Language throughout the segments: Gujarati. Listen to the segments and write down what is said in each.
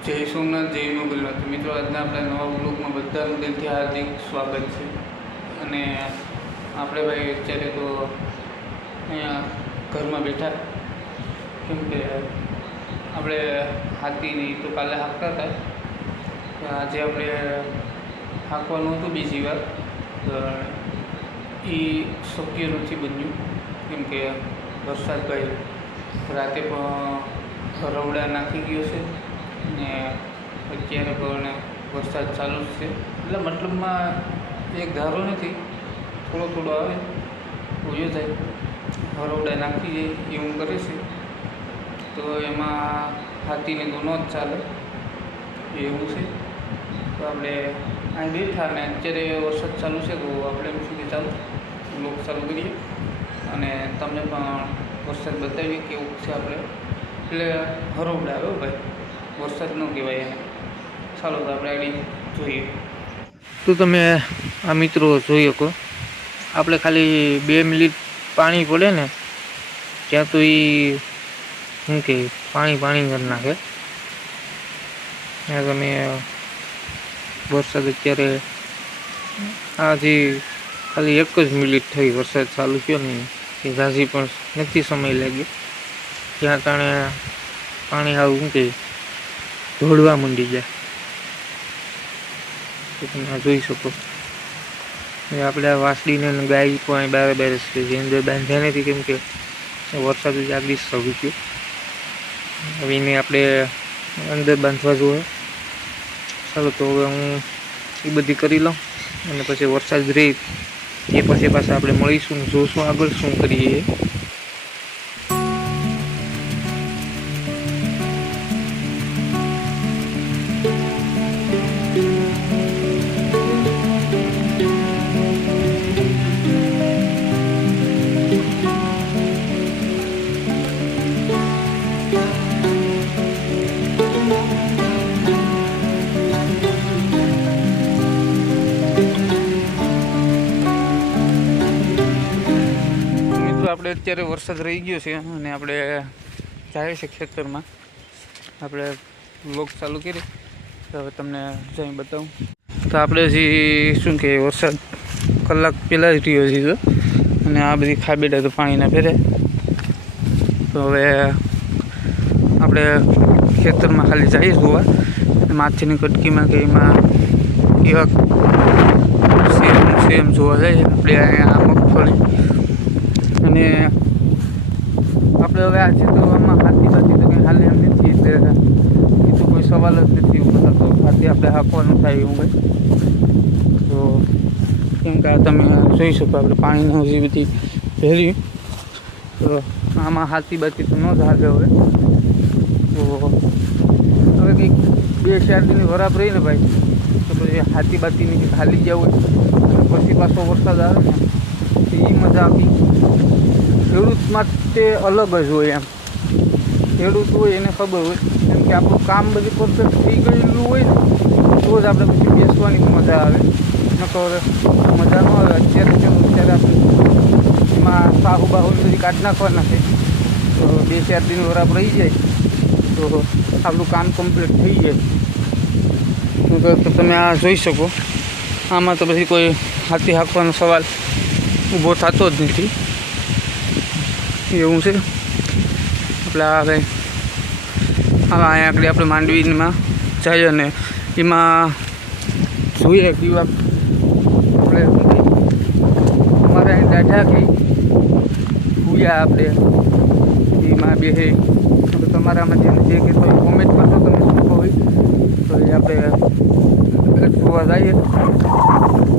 જય સોમનાથ, જય મોગલનાથ. મિત્રો, આજના આપણા નવા બ્લોગમાં બધાનું દિલથી હાર્દિક સ્વાગત છે. અને આપણે ભાઈ અત્યારે તો અહીંયા ઘરમાં બેઠા, કેમ કે આપણે હાથીની તો કાલે હાંકતા હતા, આજે આપણે હાંકવાનું હતું બીજી વાર, એ શક્ય નથી બન્યું, કેમ કે વરસાદ ભાઈ રાતે પણ રવડા નાખી ગયો છે ને અત્યારે પણ વરસાદ ચાલુ જ છે. એટલે મતલબમાં એક ધારો નથી, થોડો થોડો આવે, ઓછો થાય, હરોવડા નાખી જાય એવું કરે છે. તો એમાં હાથીને તો ન જ ચાલે એવું છે. તો આપણે અહીં બેઠા ને અત્યારે વરસાદ ચાલુ છે, તો આપણે એમ શું કે ચાલો બ્લોગ ચાલુ કરીએ અને તમને પણ વરસાદ બતાવીએ કેવું છે. આપણે એટલે હરોવડા આવ્યો ભાઈ, વરસાદ ન કહેવાય એને. ચાલો તો આપણે આગળ જોઈએ. તો તમે આ મિત્રો જોઈ શકો, આપણે ખાલી 2 મિનિટ પાણી પડે ને ત્યાં તો એ શું કે પાણી કરી નાખે. ત્યાં તમે વરસાદ અત્યારે આજી ખાલી 1 જ મિનિટ થઈ વરસાદ ચાલુ થયો ને એ ઝાઝી પણ નથી સમય લાગ્યો, ત્યાં તાણે પાણી આવું શું કે ઢોળવા માંડી જાય. તો તમે જોઈ શકો, આપણે આ વાસળીને ગાય પણ બરાબર છે, જે અંદર બાંધ્યા નથી, કેમ કે વરસાદ આગળ શરૂ થયો. હવે એને આપણે અંદર બાંધવા જોઈએ. ચાલો તો હવે હું એ બધી કરી લઉં અને પછી વરસાદ રહે એ પછી પાછા આપણે મળીશું, જોશું આગળ શું કરીએ. આપણે અત્યારે વરસાદ રહી ગયો છે અને આપણે જાય છે ખેતરમાં. આપણે વ્લોગ ચાલુ કરી તો હવે તમને જઈ બતાવું. તો આપણે હજી શું કે વરસાદ કલાક પહેલાં જ રહ્યો છે અને આ બધી ખાબેડા તો પાણીના ફેરે. તો હવે આપણે ખેતરમાં ખાલી જઈએ જોવા, માથીની કટકીમાં કે એમાં કેવા સેમ જોવા જાય. આપણે અહીંયા મગફળી અને આપણે હવે આજે તો આમાં હાથી તો કંઈ હાલે એમ નથી, એટલે એ તો કોઈ સવાલ જ નથી ઉભો થતો. હાથી આપણે હાંકવાનું થાય એવું કંઈ. તો કેમ કે તમે જોઈ શકો, આપણે પાણીની હજી બધી ભેર્યું, તો આમાં હાથી તો ન જ હાલે હવે. તો હવે કંઈક 2-4 દિનની વરાપ રહી ને ભાઈ, તો પછી હાથી હાલી ગયા હોય અને પછી પાછો વરસાદ આવે ને તો એ મજા આવી. ખેડૂત માટે અલગ જ હોય એમ. ખેડૂત હોય એને ખબર હોય, કેમ કે આપણું કામ બધું પરફેક્ટ થઈ ગયેલું હોય ને તો જ આપણે પછી બેસવાની મજા આવે, નકર મજા ન આવે. અત્યારે કેવું, અત્યારે આપણે એમાં સાહુ બાહુ બધી કાઢ નાખવાના છે, તો 2-4 દિન વરાપ રહી જાય તો આપણું કામ કમ્પ્લીટ થઈ જાય. તો તમે આ જોઈ શકો, આમાં તો પછી કોઈ હાથી હાંકવાનો સવાલ ઊભો થતો જ નથી એવું છે. આપણે હવે અહીંયા આગળ આપણે માંડવીમાં જઈએ અને એમાં જોઈએ કે આપણે અમારે અહીં દાઢા કે ભૂયા આપણે એમાં બે હવે તમારામાં જેને જે કે કોઈ કોમેન્ટ કરશો તમે શું હોય તો એ આપણે જોવા જઈએ.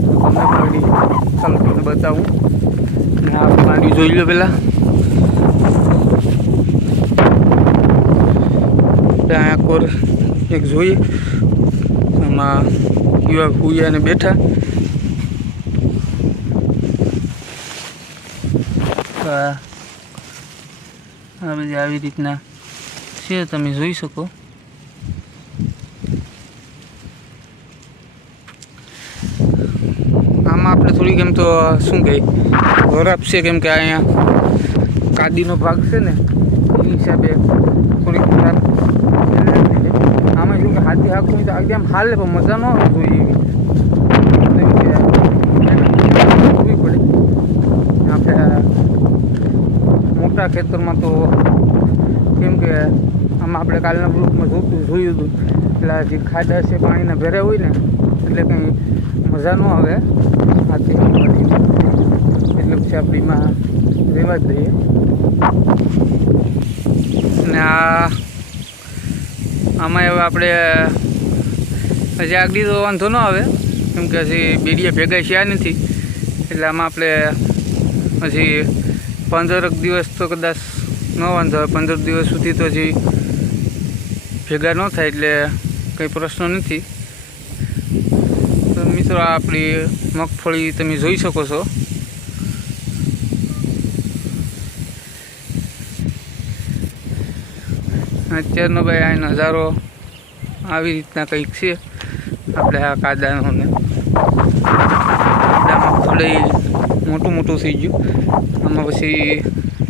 તો તમને પડી ચાલો તમને બતાવું. અને આપણે માંડવી જોઈ લો પહેલાં. અહીંયા કોર એક જોઈએ, એમાં યુવક ભૂયાને બેઠા. આ બધી આવી રીતના છે, તમે જોઈ શકો. આમાં આપણે થોડીક એમ તો શું કહે વરાપ છે, કેમ કે અહીંયા કાદીનો ભાગ છે ને એ હિસાબે થોડીક વરાપ હાથી હાંકવું તો આગળ આમ હાલે પણ મજા ન આવે જોઈએ એવી પડે આપણે મોટા ખેતરમાં તો કેમ કે આમાં આપણે કાલના બ્લોકમાં જોયું હતું એટલે જે ખાડા છે પાણીના ભેરા હોય ને એટલે કંઈ મજા ન આવે હાથી હાંકવાની એટલે પછી આપણીમાં રહેવા જ દઈએ અને આમાં હવે આપણે હજી આગળ તો વાંધો ન આવે કેમ કે હજી બેડિયા ભેગા થયા નથી એટલે આમાં આપણે હજી 15 દિવસ તો કદાચ ન વાંધો આવે 15 દિવસ સુધી તો હજી ભેગા ન થાય એટલે કંઈ પ્રશ્ન નથી. તો મિત્રો આપણી મગફળી તમે જોઈ શકો છો. અત્યારનો ભાઈ આ નજારો આવી રીતના કંઈક છે આપણે આ કાદાનો ને મગફળી મોટું થઈ ગયું. આમાં પછી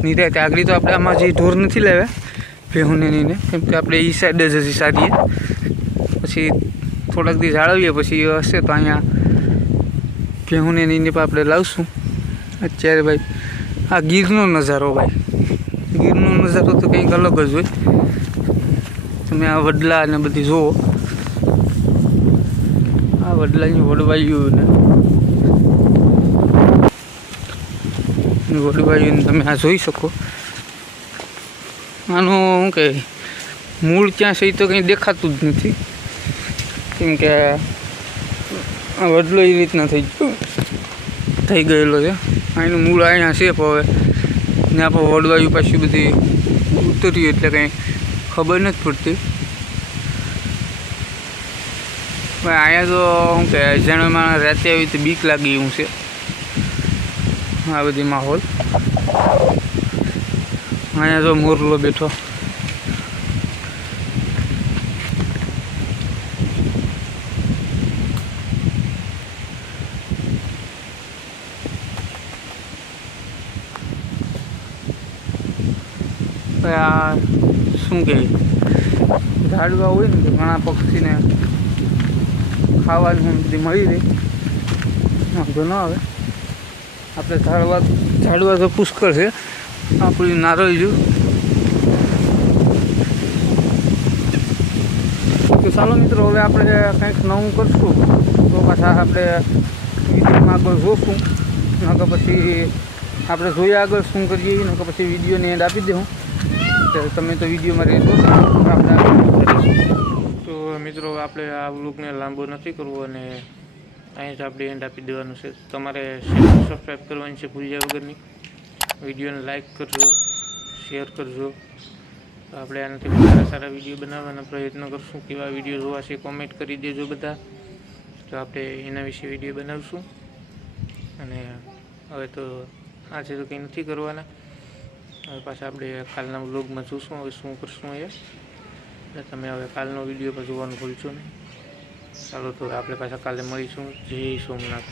નિરાતે આગળ તો આપણે આમાં જે ઢોર નથી લાવ્યા ભેહુને નહીં કેમ કે આપણે એ સાઈડ જ હજી સારીએ પછી થોડાક દી જાળવીએ પછી હશે તો અહીંયા ભેહુને નહીં આપણે લાવશું. અત્યારે ભાઈ આ ગીરનો નજારો ભાઈ ગીરનો નજારો તો કંઈક અલગ જ હોય. તમે આ વડલા ને બધી જુઓ આ વડલાની વડવાયું ને વડવાયું તમે આ જોઈ શકો. આનું શું કહે મૂળ ક્યાં છે એ તો કંઈ દેખાતું જ નથી કેમ કે આ વડલો એ રીતના થઈ ગયેલો છે. આનું મૂળ અહીંયા છે હવે ને આપણે વડવાયું પાછી બધી ઉતર્યું એટલે કંઈ ખબર નથી પડતી. અહીંયા તો શું કે અજાણ્યામાં રાતે આવી તો બીક લાગી એવું છે આ બધી માહોલ. અહીંયા તો મોરલો બેઠો આ શું કહે ઝાડવા હોય ને તો ઘણા પક્ષીને ખાવાનું બધી મળી રહે વાંધો ન આવે. આપણે ઝાડવા તો પુષ્કળ છે આપણી નારોયું. તો ચાલો મિત્રો હવે આપણે કંઈક નવું કરશું તો પાછા આપણે વિડીયોમાં આગળ જોશું નકર પછી આપણે જોઈએ આગળ શું કરીએ નકર પછી વિડીયોને એડ આપી દઉં. તમે તો વિડીયોમાં રહેશો આપણે તો મિત્રો આપણે આ વ્લોગને લાંબો નથી કરવો અને અહીં જ આપણે એન્ડ આપી દેવાનું છે. તમારે સબસ્ક્રાઈબ કરવાની છે ભૂલ્યા વગરની. વિડીયોને લાઈક કરજો, શેર કરજો. તો આપણે આનાથી સારા વિડીયો બનાવવાના પ્રયત્ન કરશું. કેવા વિડીયો જોવા છે કોમેન્ટ કરી દેજો બધા, તો આપણે એના વિશે વિડીયો બનાવશું. અને હવે તો આજે તો કંઈ નથી કરવાના. હવે પાછા આપણે કાલના વ્લોગમાં જોઈશું હવે શું કરશું એ. તમે હવે કાલનો વિડીયો પણ જોવાનું ભૂલશો નહીં. ચાલો તો આપણે પાછા કાલે મળીશું. જય સોમનાથ.